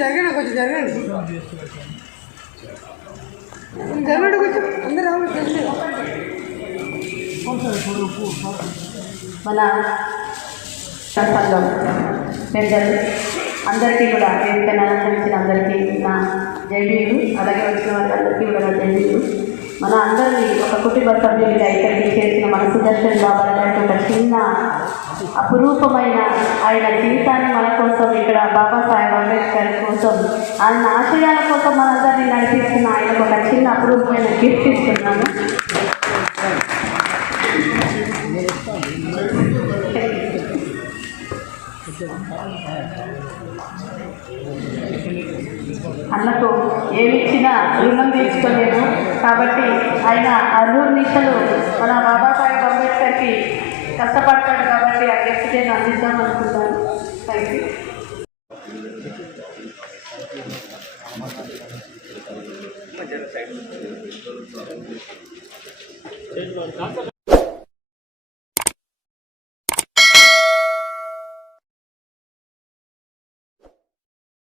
జరగండి కొంచెం జరగండి కొంచెం అందరూ మన సంఘం పెద్దలు అందరికీ కూడా వేదికను అలంకరించిన అందరికీ నా జైవీలు, అలాగే వచ్చిన వాళ్ళందరికీ కూడా నా జైవీలు. మన అందరినీ ఒక కుటుంబ సభ్యులుగా ఇక్కడికి చేసిన మన సుదర్శన్ బాబా లాంటి ఒక చిన్న అపురూపమైన ఆయన జీవితాన్ని మన కోసం ఇక్కడ బాబాసాహెబ్ అంబేద్కర్ కోసం ఆయన ఆశయాల కోసం మనందరినీ నడిపిస్తున్న ఆయనకు ఒక చిన్న అపురూపమైన గిఫ్ట్ ఇస్తున్నాను. అన్నకు ఏమిచ్చినా రుణం తీర్చుకోలేదు కాబట్టి ఆయన అహర్నిశలు మన బాబాసాహెబ్ అంబేద్కర్కి కష్టపడతాడు కాబట్టి ఆ గిఫ్ట్ నేను అందిద్దాం అనుకుంటాను. Thank you.